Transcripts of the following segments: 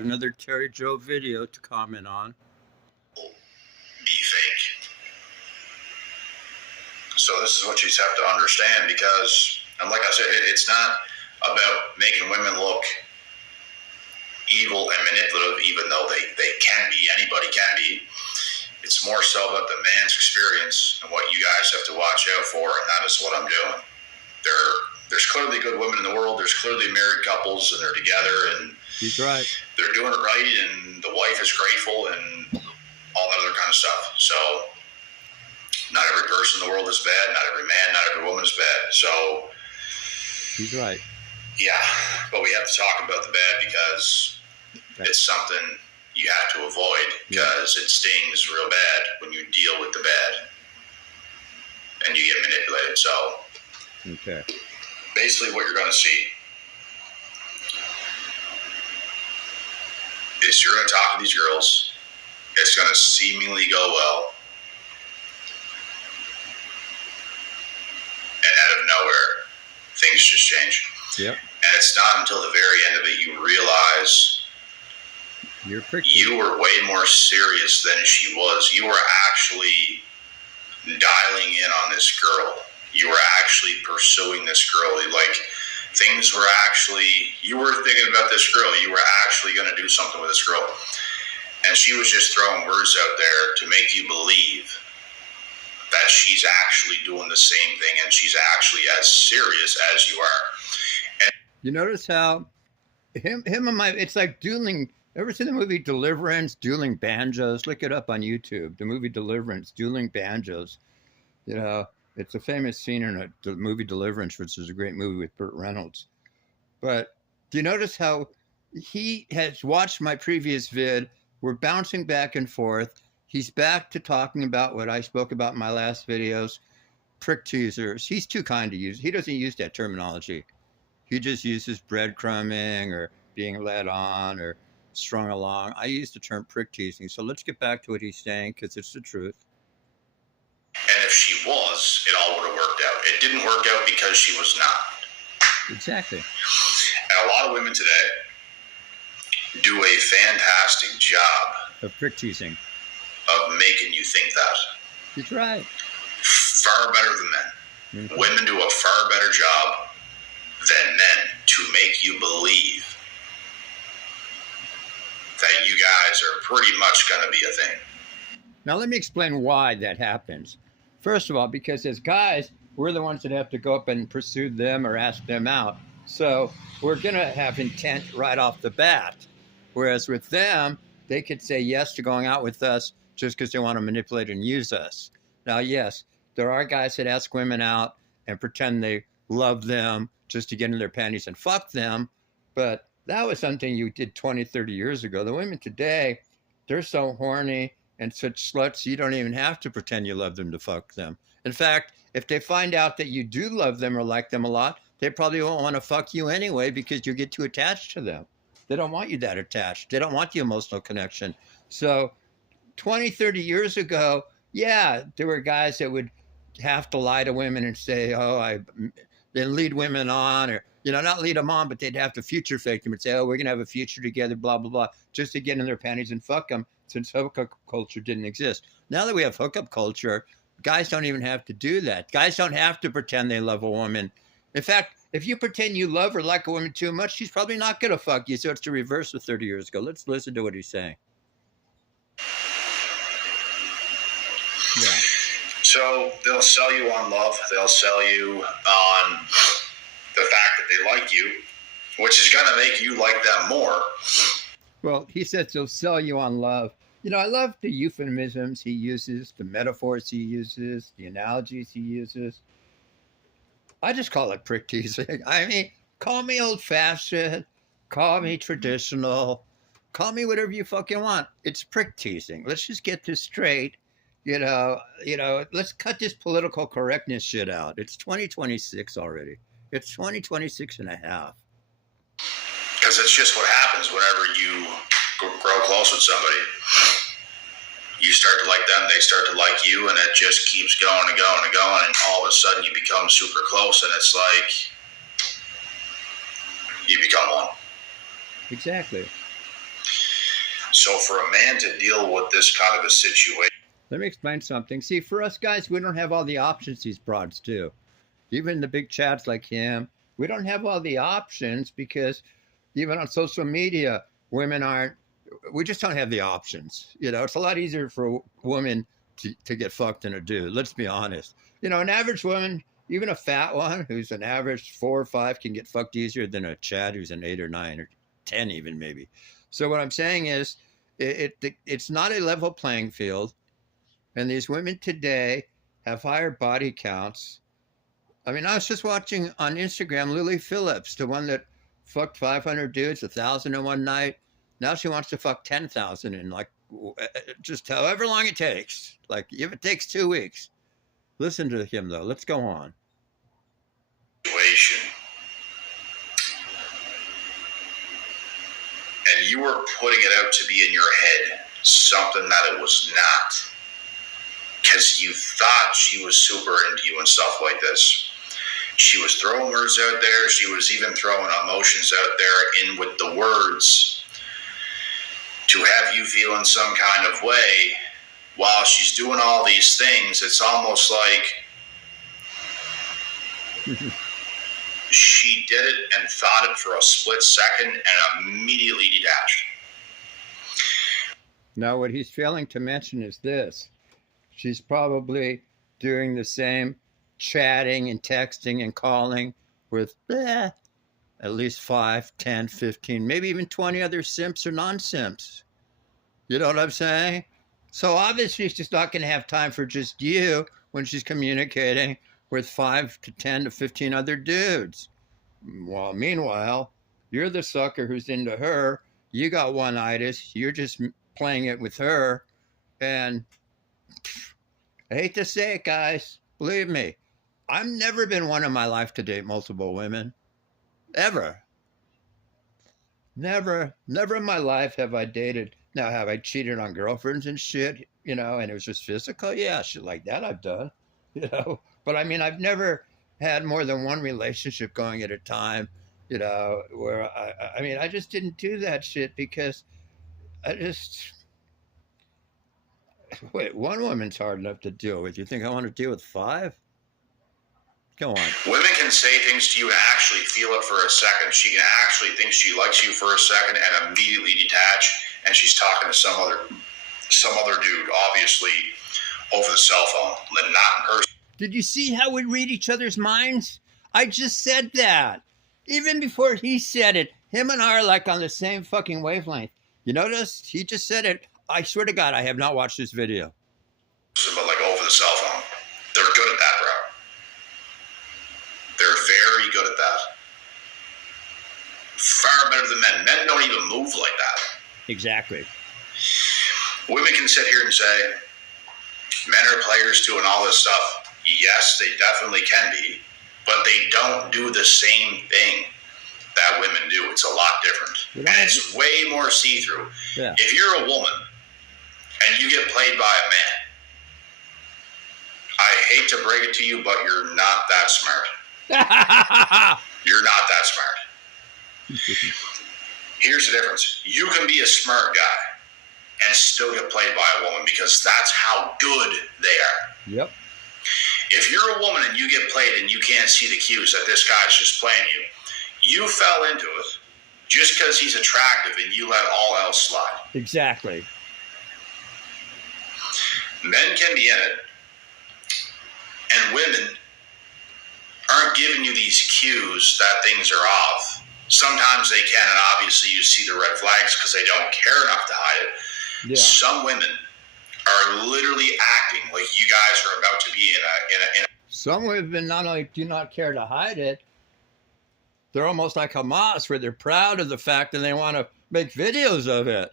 Another Terry Joe video to comment on. Be fake. So this is what you have to understand, because, and like I said, it's not about making women look evil and manipulative, even though they can be. Anybody can be. It's more so about the man's experience and what you guys have to watch out for, and that is what I'm doing. There's clearly good women in the world. There's clearly married couples, and they're together, and He's right. they're doing it right, and the wife is grateful, and all that other kind of stuff. So not every person in the world is bad. Not every man, not every woman is bad. So He's right. yeah, but we have to talk about the bad, because it's something you have to avoid, because it stings real bad when you deal with the bad and you get manipulated. So Okay. basically what you're going to see is you're going to talk to these girls. It's going to seemingly go well. And out of nowhere, things just change. Yep. And it's not until the very end of it you realize You're pretty. you were way more serious than she was. You were actually dialing in on this girl. You were actually pursuing this girl. Like, things were actually, you were thinking about this girl. You were actually going to do something with this girl. And she was just throwing words out there to make you believe that she's actually doing the same thing, and she's actually as serious as you are. And you notice how him and my, it's like dueling. Ever seen the movie Deliverance, Dueling Banjos? Look it up on YouTube. The movie Deliverance, Dueling Banjos. You know, it's a famous scene in the movie Deliverance, which is a great movie with Burt Reynolds. But do you notice how he has watched my previous vid? We're bouncing back and forth. He's back to talking about what I spoke about in my last videos, prick teasers. He's too kind to use. He doesn't use that terminology. He just uses breadcrumbing or being led on or strung along. I use the term prick teasing. So let's get back to what he's saying, because it's the truth. if she was, it all would have worked out. It didn't work out because she was not. Exactly. And a lot of women today do a fantastic job Of prick teasing. of making you think that. He's right. Far better than men. Mhm. Women do a far better job than men to make you believe that you guys are pretty much going to be a thing. Now, let me explain why that happens. First of all, because as guys, we're the ones that have to go up and pursue them or ask them out. So we're going to have intent right off the bat. Whereas with them, they could say yes to going out with us just because they want to manipulate and use us. Now, yes, there are guys that ask women out and pretend they love them just to get in their panties and fuck them. But that was something you did 20, 30 years ago. The women today, they're so horny and such sluts, you don't even have to pretend you love them to fuck them. In fact, if they find out that you do love them or like them a lot, they probably won't want to fuck you anyway, because you get too attached to them. They don't want you that attached. They don't want the emotional connection. So 20, 30 years ago, yeah, there were guys that would have to lie to women and say, then lead women on, or, not lead them on, but they'd have to future fake them and say, oh, we're going to have a future together, blah, blah, blah, just to get in their panties and fuck them, since hookup culture didn't exist. Now that we have hookup culture, guys don't even have to do that. Guys don't have to pretend they love a woman. In fact, if you pretend you love or like a woman too much, she's probably not going to fuck you. So it's the reverse of 30 years ago. Let's listen to what he's saying. Yeah. So they'll sell you on love. They'll sell you on the fact that they like you, which is going to make you like them more. Well, he says they'll sell you on love. I love the euphemisms he uses, the metaphors he uses, the analogies he uses. I just call it prick teasing. I mean, call me old-fashioned, call me traditional, call me whatever you fucking want. It's prick teasing. Let's just get this straight. Let's cut this political correctness shit out. It's 2026 already. It's 2026 and a half. Because it's just what happens whenever you grow close with somebody. You start to like them, they start to like you, and it just keeps going and going and going, and all of a sudden you become super close, and it's like you become one. Exactly. So for a man to deal with this kind of a situation. Let me explain something. See, for us guys, we don't have all the options these broads do. Even the big chats like him, we don't have all the options because even on social media, we just don't have the options. It's a lot easier for a woman to get fucked than a dude. Let's be honest. An average woman, even a fat one who's an average 4 or 5 can get fucked easier than a Chad who's an 8 or 9 or 10 even maybe. So what I'm saying is it's not a level playing field. And these women today have higher body counts. I mean, I was just watching on Instagram, Lily Phillips, the one that fucked 500 dudes, 1,000 in one night. Now she wants to fuck 10,000 in like just however long it takes. Like if it takes 2 weeks. Listen to him though. Let's go on. Situation. And you were putting it out to be in your head something that it was not. Because you thought she was super into you and stuff like this. She was throwing words out there. She was even throwing emotions out there in with the words to have you feel in some kind of way. While she's doing all these things, it's almost like she did it and thought it for a split second and immediately detached. Now, what he's failing to mention is this. She's probably doing the same chatting and texting and calling with at least 5, 10, 15, maybe even 20 other simps or non-simps. You know what I'm saying? So obviously she's not going to have time for just you when she's communicating with 5 to 10 to 15 other dudes. Well, meanwhile, you're the sucker who's into her. You got one-itis. You're just playing it with her. And I hate to say it, guys. Believe me, I've never been one in my life to date multiple women. Ever. Never in my life have I dated. Now, have I cheated on girlfriends and shit, and it was just physical? Yeah, shit like that I've done, But I mean, I've never had more than one relationship going at a time, where I just didn't do that shit because wait, one woman's hard enough to deal with. You think I want to deal with 5? Go on. Women can say things to you and actually feel it for a second. She can actually think she likes you for a second and immediately detach, and she's talking to some other dude, obviously over the cell phone, not in person. Did you see how we read each other's minds? I just said that. Even before he said it, him and I are like on the same fucking wavelength. You notice? He just said it. I swear to God, I have not watched this video. But like over the cell phone. They're good at that, bro. They're very good at that. Far better than men. Men don't even move like that. Exactly. Women can sit here and say, men are players too and all this stuff. Yes, they definitely can be. But they don't do the same thing that women do. It's a lot different. And it's way more see-through. Yeah. If you're a woman and you get played by a man, I hate to break it to you, but you're not that smart. You're not that smart. Here's the difference. You can be a smart guy and still get played by a woman because that's how good they are. Yep. If you're a woman and you get played and you can't see the cues that this guy's just playing you fell into it just because he's attractive and you let all else slide. Exactly. Men can be in it, and women aren't giving you these cues that things are off. Sometimes they can, and obviously you see the red flags because they don't care enough to hide it. Yeah. Some women are literally acting like you guys are about to be in a. Some women not only do not care to hide it, they're almost like Hamas, where they're proud of the fact and they want to make videos of it.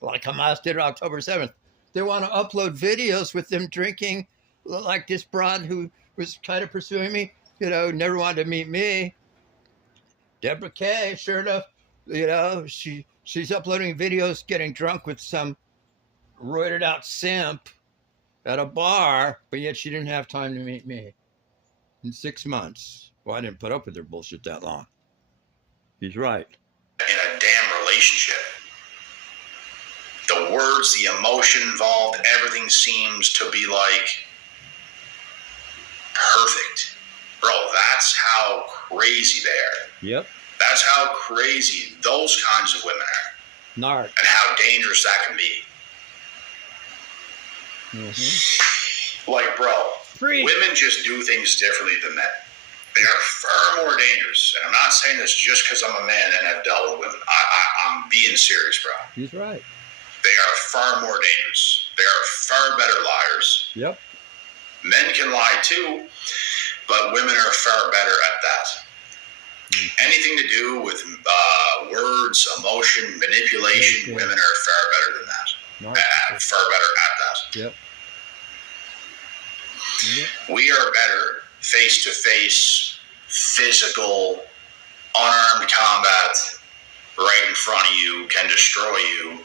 Like Hamas did on October 7th. They want to upload videos with them drinking, like this broad who was kind of pursuing me, never wanted to meet me. Deborah Kay, sure enough, she's uploading videos getting drunk with some roided out simp at a bar, but yet she didn't have time to meet me in 6 months. Well, I didn't put up with her bullshit that long. He's right. In a damn relationship. words, the emotion involved, everything seems to be like perfect. Bro, that's how crazy they are. Yep. That's how crazy those kinds of women are. Narc. And how dangerous that can be. Like, bro, women just do things differently than men. They are far more dangerous. And I'm not saying this just because I'm a man and have dealt with women. I'm being serious, bro. He's right. They are far more dangerous. They are far better liars. Yep. Men can lie too, but women are far better at that. Anything to do with words, emotion, manipulation, women are far better than that. Far better at that. Yep. We are better face-to-face, physical, unarmed combat, right in front of you, can destroy you,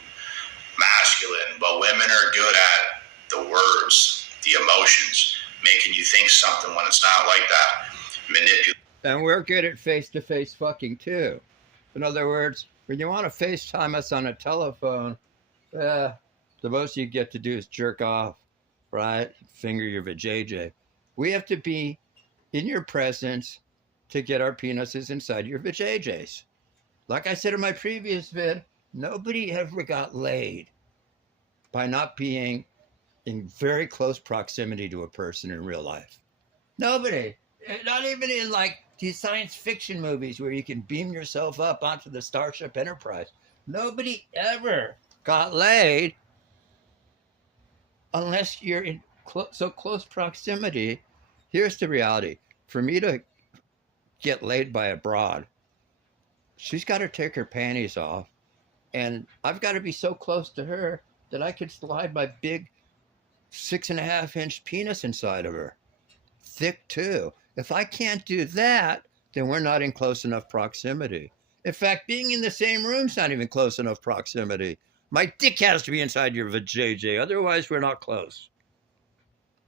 masculine, but women are good at the words, the emotions, making you think something when it's not like that. Manipulate. And we're good at face-to-face fucking too. In other words, when you want to FaceTime us on a telephone, the most you get to do is jerk off, right? Finger your vajayjay. We have to be in your presence to get our penises inside your vajayjays. Like I said in my previous vid, nobody ever got laid by not being in very close proximity to a person in real life. Nobody. Not even in like these science fiction movies where you can beam yourself up onto the Starship Enterprise. Nobody ever got laid unless you're in so close proximity. Here's the reality. For me to get laid by a broad, she's got to take her panties off, and I've got to be so close to her that I could slide my big 6.5-inch penis inside of her. Thick too. If I can't do that, then we're not in close enough proximity. In fact, being in the same room's not even close enough proximity. My dick has to be inside your vajayjay, otherwise we're not close.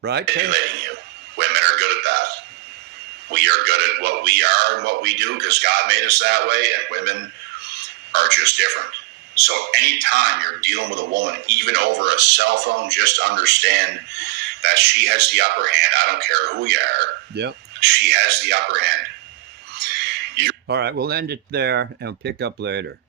Right? Manipulating you. Women are good at that. We are good at what we are and what we do because God made us that way, and women are just different. So anytime you're dealing with a woman, even over a cell phone, just understand that she has the upper hand. I don't care who you are. Yep. She has the upper hand. All right, we'll end it there and pick up later.